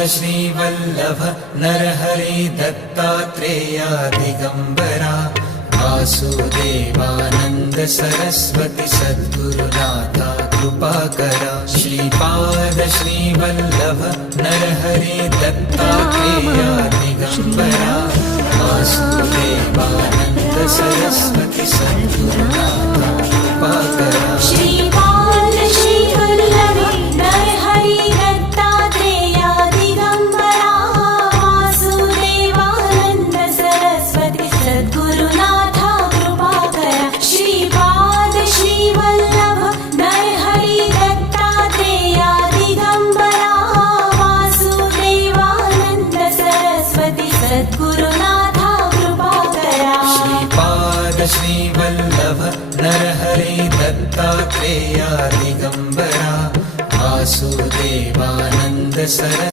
Shrivallabh Narhari Dattatreya Digambara Vasudevanand Saraswati सद्गुरुनाथा कृपाकरा Shripad Shrivallabh Narhari Dattatreya Digambara Vasudevanand Saraswati सद्गुरुनाथा कृपाकरा Shripad Shrivallabh Narhari Dattatreya Digambara Vasudevanand Saraswati सद्गुरुनाथा कृपाकरा Shripad Shrivallabh Narhari Dattatreya Digambara Vasudevanand Saraswati सद्गुरुनाथा कृपाकरा Shripad Shrivallabh Narhari Dattatreya Digambara Vasudevanand Saraswati